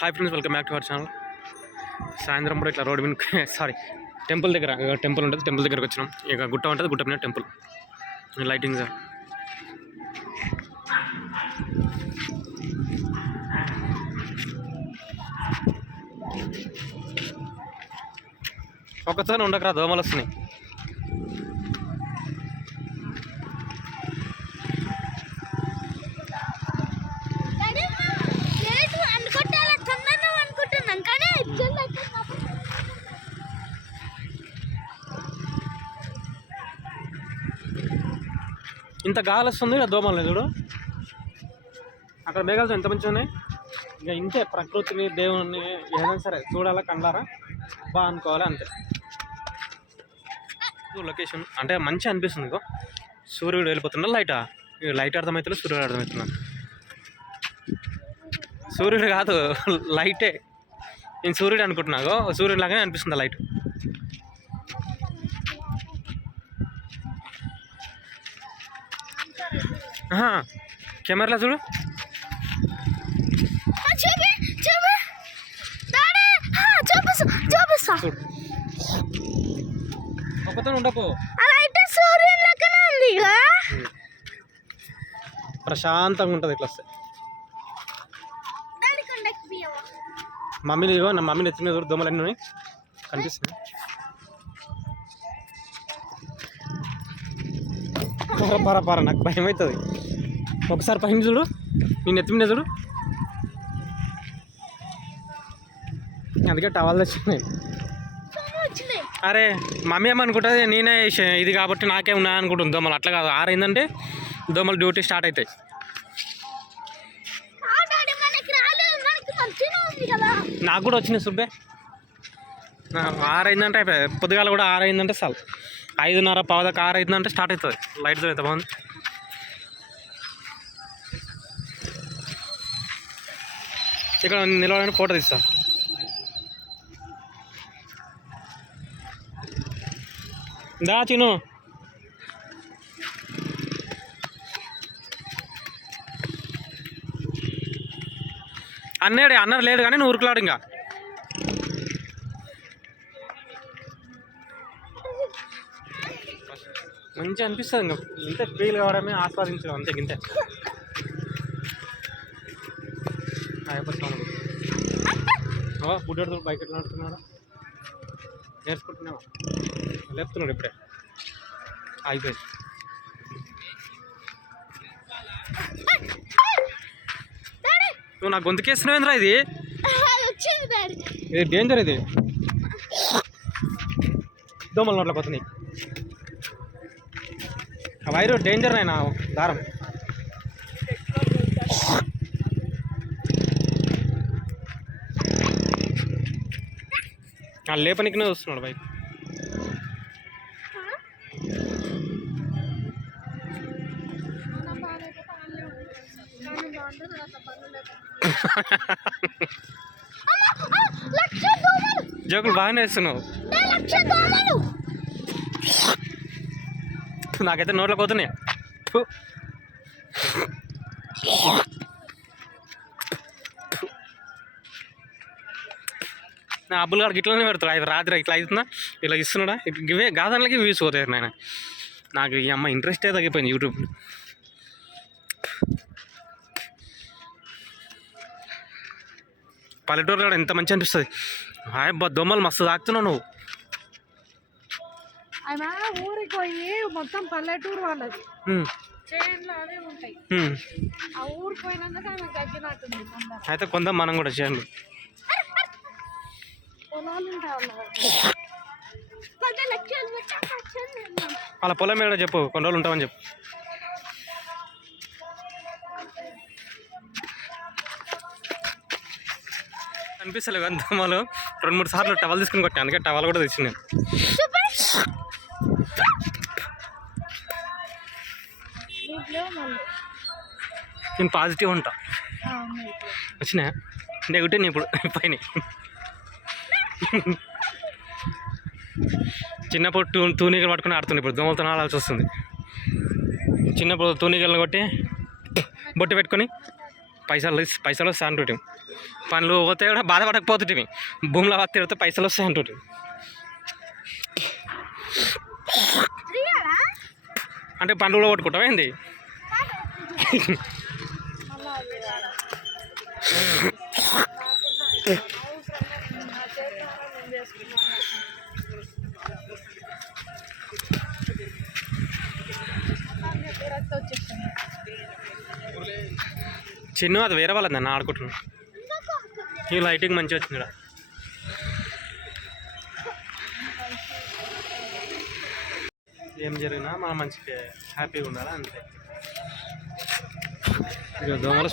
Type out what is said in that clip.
Hi friends welcome back to our channel. సాయంత్రం కూడా ఇట్లా రోడ్ మీద సారీ టెంపుల్ దగ్గర టెంపుల్ ఉంటుంది టెంపుల్ దగ్గరకు వచ్చినాం. ఇక గుట్ట ఉంటుంది గుట్ట మీద టెంపుల్. లైటింగ్స్ ఒక్కసారి ఉండకరా దోమలు వస్తున్నాయి. ఇంత గాలి వస్తుంది ఇలా దోమలు లేదు చూడు. అక్కడ మేఘాలతో ఎంత మంచిగా ఉన్నాయి? ఇక ఇంతే ప్రకృతిని దేవుని ఏదైనా సరే చూడాలా కండారా బా అనుకోవాలి అంతే. లొకేషన్ అంటే మంచి అనిపిస్తుంది ఇగో సూర్యుడు వెళ్ళిపోతున్నా లైటా? లైట్ అర్థమవుతుంది సూర్యుడు అర్థమవుతున్నాను సూర్యుడు కాదు లైటే. నేను సూర్యుడు అనుకుంటున్నాగో సూర్యుడు లాగానే అనిపిస్తుంది లైట్. ఉంది ఇక ప్రశాంతంగా ఉంటుంది ఇట్లా వస్తే. మమ్మీని ఇగో నా మమ్మీని ఎత్తిన చూడు దోమలన్నీ కనిపిస్తుంది పర పర పర. నాకు భయం అవుతుంది ఒకసారి పైన చూడు. నేను ఎత్తిమిన చూడు. అందుకే టవాల్ తెచ్చినాయి వచ్చినాయి అరే మమ్మీ ఏమనుకుంటుంది? నేనే ఇది కాబట్టి నాకే ఉన్నాయి అనుకుంటుంది దోమలు అట్లా కాదు. ఆరైందంటే దోమలు డ్యూటీ స్టార్ట్ అవుతాయి నాకు కూడా వచ్చినాయి సుబ్బే. ఆరైందంటే పొద్దుగాల కూడా ఆరైందంటే చాలు ఐదున్నర పావుదాకా ఆరు అవుతుందంటే స్టార్ట్ అవుతుంది. లైట్ ఎంత బాగుంది? ఇక్కడ నిలవడానికి ఫోటో తీస్తా దా చిను అన్నాడు అన్నారు లేడు కానీ నువ్వు ఉరుకులాడు ఇంకా. మంచిగా అనిపిస్తుంది. ఇంకా ఇంత ఫీల్ కావడమే ఆస్వాదించడం అంతే ఇంతే అయిపోతున్నాడు ఓ బుడ్డోడు బైక్ ఎట్లా నడుతున్నాడు నేర్చుకుంటున్నావా? లేపుతున్నాడు ఇప్పుడే. అయిపోయింది డాడీ నువ్వు నా గొంతుకేస్తున్నావేంద్రా ఇది? ఇది డేంజర్ ఇది. దోమలు నోట్ల పోతున్నాయి. ఆ వైరు డేంజర్ అయినా దారం. ఆ లేపనికినే వస్తున్నాడు బైక్. జోకులు బాగానే వేస్తున్నావు. నాకైతే నోట్లో పోతున్నాయి. నా అబ్బులు గారు ఇట్లానే పెడతాడు అవి రాత్రి ఇట్లా అవుతుందా ఇలా ఇస్తున్నాడా? ఇవే గాదన్లకి వ్యూస్ పోతాయి నాయన. నాకు ఈ అమ్మ ఇంట్రెస్టే తగ్గిపోయింది యూట్యూబ్ పల్లెటూరులో ఎంత మంచి అనిపిస్తుంది. హాయ్ బా దొమ్మలు మస్తు తాకుతున్నావు నువ్వు. ఆయన ఊరికి పోయి మొత్తం పల్లెటూరు వాళ్ళది. హ్మ్, చేనులు అదే ఉంటాయి. హ్మ్. ఆ ఊరికి పోయినందుకు ఆమె తగ్గినట్టుంది కొందరు అయితే కొందాం మనం కూడా చేయండి పొలాలు ఉంటాయి వాళ్ళ పొలం ఏడో చెప్పు కొన్ని రోజులు ఉంటామని చెప్పు. అనిపిస్తలేవు కానీ దోమలు రెండు మూడు సార్లు టవల్ తీసుకుని కొట్టాను అందుకే టవల్ కూడా తెచ్చింది నేను. నేను పాజిటివ్ ఉంటా. వచ్చినా? నెగిటివ్ ఇప్పుడు పైన. చిన్నప్పుడు టూ తూనీగలు పట్టుకుని ఆడుతుంది ఇప్పుడు దోమలతో ఆడాల్సి వస్తుంది. చిన్నప్పుడు తూనీగలను కొట్టి బొట్టు పెట్టుకొని పైసలు పైసలు వస్తాయి అంటుంటే పనులు పోతే కూడా బాధపడకపోతుంటే భూమిలో తిడితే పైసలు వస్తాయి అంటుంటే అంటే పండ్లు కూడా కొట్టుకుంటావా ఏంది? చిన్న అది వేరే వాళ్ళది నన్ను ఆడుకుంటున్నాను ఈ లైటింగ్ మంచిగా వచ్చింది ఏం జరిగినా మనం మంచిగా హ్యాపీగా ఉండాలి అంతే. ఇక దోమలు